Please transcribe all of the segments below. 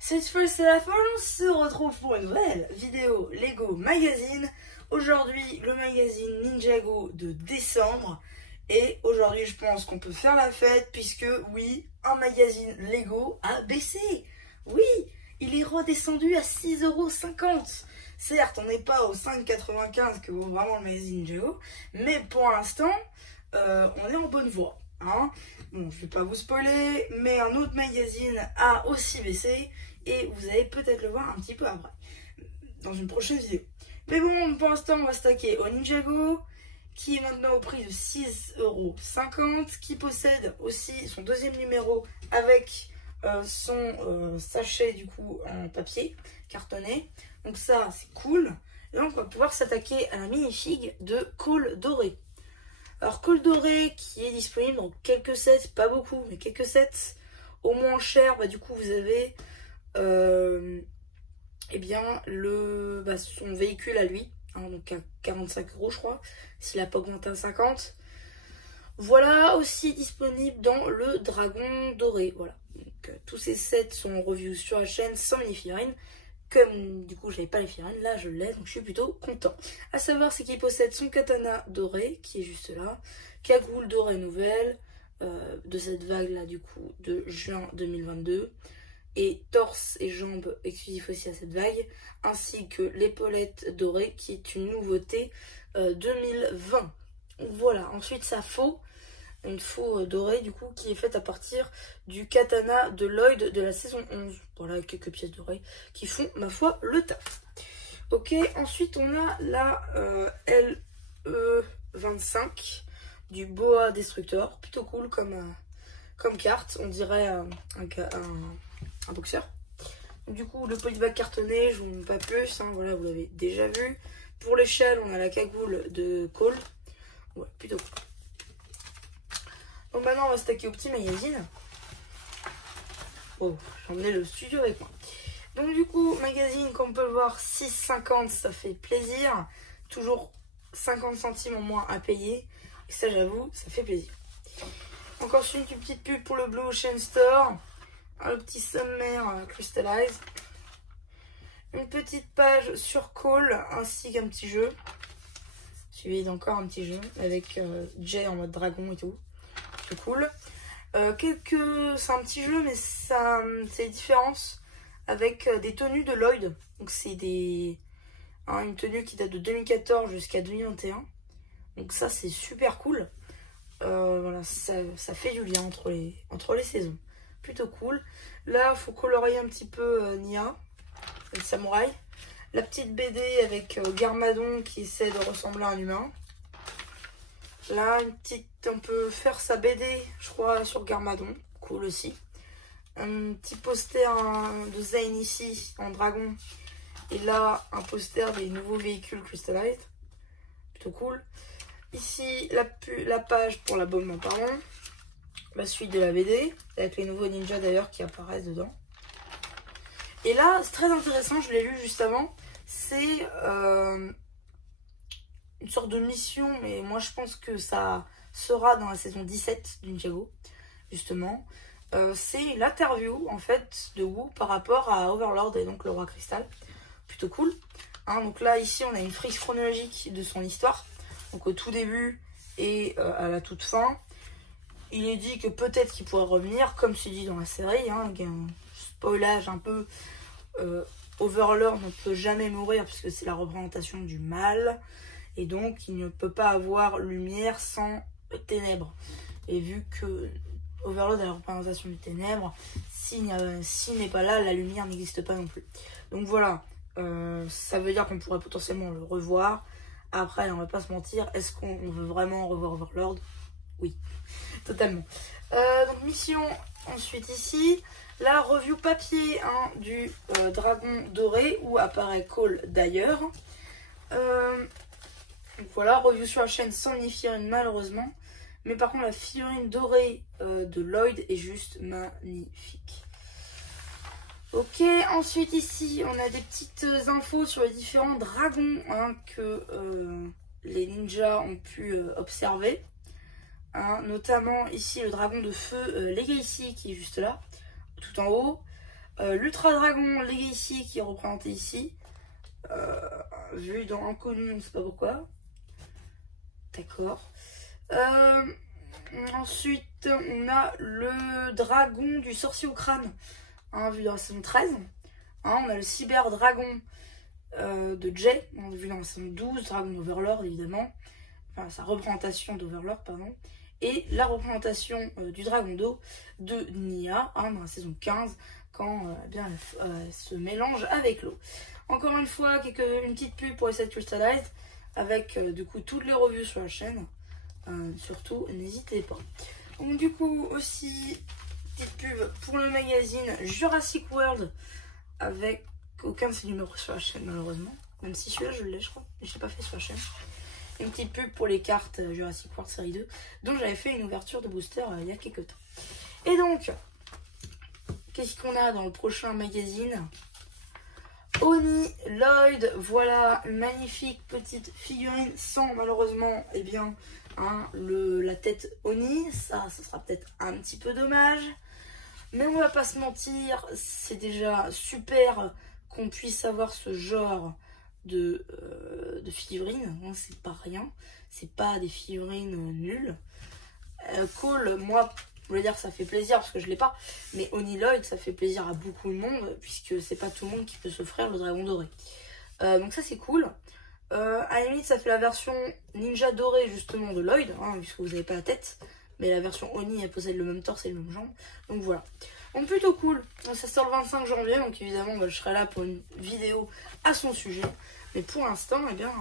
Cette fois c'est la fin, on se retrouve pour une nouvelle vidéo Lego Magazine. Aujourd'hui le magazine Ninjago de décembre. Et aujourd'hui je pense qu'on peut faire la fête puisque oui, un magazine Lego a baissé. Oui, il est redescendu à 6,50 €. Certes, on n'est pas aux 5,95 € que vaut vraiment le magazine Ninjago, mais pour l'instant, on est en bonne voie. Hein. Bon, je vais pas vous spoiler, mais un autre magazine a aussi baissé et vous allez peut-être le voir un petit peu après, dans une prochaine vidéo. Mais bon, pour l'instant, on va s'attaquer au Ninjago, qui est maintenant au prix de 6,50 €, qui possède aussi son deuxième numéro avec son sachet du coup en papier cartonné. Donc ça, c'est cool. Et donc, on va pouvoir s'attaquer à la minifig de Cole Doré. Alors, Cole Doré qui est disponible dans quelques sets, pas beaucoup, mais quelques sets. Au moins cher, bah, du coup, vous avez eh bien, son véhicule à lui, hein, donc à 45 € je crois, s'il n'a pas augmenté à 50. Voilà, aussi disponible dans le Dragon Doré. Voilà, donc tous ces sets sont en review sur la chaîne sans mini-figurines. Comme du coup je n'avais pas les figurines, là je l'ai, donc je suis plutôt content. À savoir, c'est qu'il possède son katana doré, qui est juste là, cagoule dorée nouvelle, de cette vague là du coup de juin 2022, et torse et jambes exclusifs aussi à cette vague, ainsi que l'épaulette dorée qui est une nouveauté 2020. Voilà, ensuite sa faux, une faux dorée du coup qui est faite à partir du katana de Lloyd de la saison 11. Voilà, quelques pièces dorées qui font ma foi le taf. Ok, ensuite on a la LE25 du Boa Destructor, plutôt cool comme carte, on dirait un boxeur. Donc, du coup le polybag cartonné, je vous montre pas plus, hein, voilà, vous l'avez déjà vu. Pour l'échelle, on a la cagoule de Cole, ouais, plutôt cool. Donc maintenant on va s'attaquer au petit magazine. Oh, j'ai emmené le studio avec moi. Donc du coup, magazine, comme on peut le voir, 6,50 €, ça fait plaisir. Toujours 50 centimes en moins à payer. Et ça, j'avoue, ça fait plaisir. Encore une petite pub pour le Blue Ocean Store. Un petit sommaire Crystallize. Une petite page sur Cole, ainsi qu'un petit jeu. Suivi d'encore un petit jeu avec Jay en mode dragon et tout. C'est cool. C'est un petit jeu, mais ça, c'est les différences avec des tenues de Lloyd. Donc c'est une tenue qui date de 2014 jusqu'à 2021. Donc ça, c'est super cool. Voilà, ça fait du lien entre les saisons. Plutôt cool. Là, il faut colorier un petit peu Nia, le samouraï. La petite BD avec Garmadon qui essaie de ressembler à un humain. Là, on peut faire sa BD, je crois, sur Garmadon. Cool aussi. Un petit poster de Zane ici, en dragon. Et là, un poster des nouveaux véhicules Crystallized. Plutôt cool. Ici, la page pour la bombe en parlant. La suite de la BD, avec les nouveaux ninjas d'ailleurs qui apparaissent dedans. Et là, c'est très intéressant, je l'ai lu juste avant. C'est une sorte de mission, mais moi je pense que ça sera dans la saison 17 du Ninjago, justement. C'est l'interview en fait de Wu par rapport à Overlord et donc le roi cristal. Plutôt cool. Hein, donc là, ici, on a une frise chronologique de son histoire. Donc au tout début et à la toute fin. Il est dit que peut-être qu'il pourrait revenir, comme c'est dit dans la série. Hein, un spoilage un peu. Overlord ne peut jamais mourir puisque c'est la représentation du mal. Et donc, il ne peut pas avoir lumière sans ténèbres. Et vu que Overlord a la représentation des ténèbres, s'il n'est pas là, la lumière n'existe pas non plus. Donc voilà, ça veut dire qu'on pourrait potentiellement le revoir. Après, on va pas se mentir, est-ce qu'on veut vraiment revoir Overlord? Oui, totalement. Donc mission, ensuite ici, la review papier du Dragon Doré, où apparaît Cole d'ailleurs. Donc voilà, review sur la chaîne sans mini-figurine malheureusement. Mais par contre la figurine dorée de Lloyd est juste magnifique. Ok, ensuite ici on a des petites infos sur les différents dragons que les ninjas ont pu observer. Notamment ici le dragon de feu Legacy qui est juste là, tout en haut. L'Ultra Dragon Legacy qui est représenté ici. Vu dans Inconnu, on ne sait pas pourquoi. D'accord. Ensuite, on a le dragon du sorcier au crâne, hein, vu dans la saison 13. Hein, on a le cyber dragon de Jay, vu dans la saison 12, dragon d'Overlord évidemment. Enfin, sa représentation d'Overlord, pardon. Et la représentation du dragon d'eau de Nia, hein, dans la saison 15, quand bien, elle se mélange avec l'eau. Encore une fois, une petite pub pour Reset Crystallized, avec du coup toutes les revues sur la chaîne. Surtout, n'hésitez pas. Donc du coup, aussi, petite pub pour le magazine Jurassic World, avec aucun de ses numéros sur la chaîne malheureusement. Même si celui-là, je l'ai, je crois, mais je l'ai pas fait sur la chaîne. Une petite pub pour les cartes Jurassic World série 2, dont j'avais fait une ouverture de booster il y a quelques temps. Et donc, qu'est-ce qu'on a dans le prochain magazine? Oni Lloyd, voilà, une magnifique petite figurine sans malheureusement, eh bien, hein, la tête Oni. Ça sera peut-être un petit peu dommage. Mais on va pas se mentir, c'est déjà super qu'on puisse avoir ce genre de figurines, hein, c'est pas rien, c'est pas des figurines nulles. Cool, moi je voulais dire que ça fait plaisir parce que je l'ai pas, mais Oni Lloyd ça fait plaisir à beaucoup de monde puisque c'est pas tout le monde qui peut s'offrir le dragon doré. Donc ça c'est cool. À la limite ça fait la version ninja doré justement de Lloyd, hein, puisque vous n'avez pas la tête, mais la version Oni elle possède le même torse et le même jambe, donc voilà. Donc plutôt cool, ça sort le 25 janvier, donc évidemment je serai là pour une vidéo à son sujet. Mais pour l'instant, eh bien,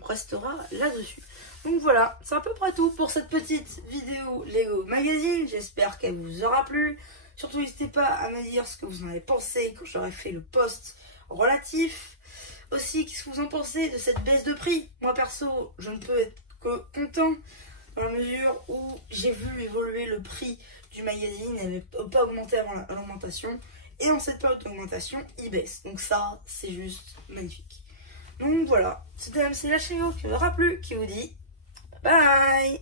on restera là-dessus. Donc voilà, c'est à peu près tout pour cette petite vidéo Lego Magazine. J'espère qu'elle vous aura plu. Surtout, n'hésitez pas à me dire ce que vous en avez pensé quand j'aurai fait le post relatif. Aussi, qu'est-ce que vous en pensez de cette baisse de prix? Moi, perso, je ne peux être que content dans la mesure où j'ai vu évoluer le prix du magazine. Elle n'avait pas augmenté avant l'augmentation. Et en cette période d'augmentation, il baisse. Donc ça, c'est juste magnifique. Donc voilà, c'était MC La Chéo qui vous aura plu, qui vous dit bye bye.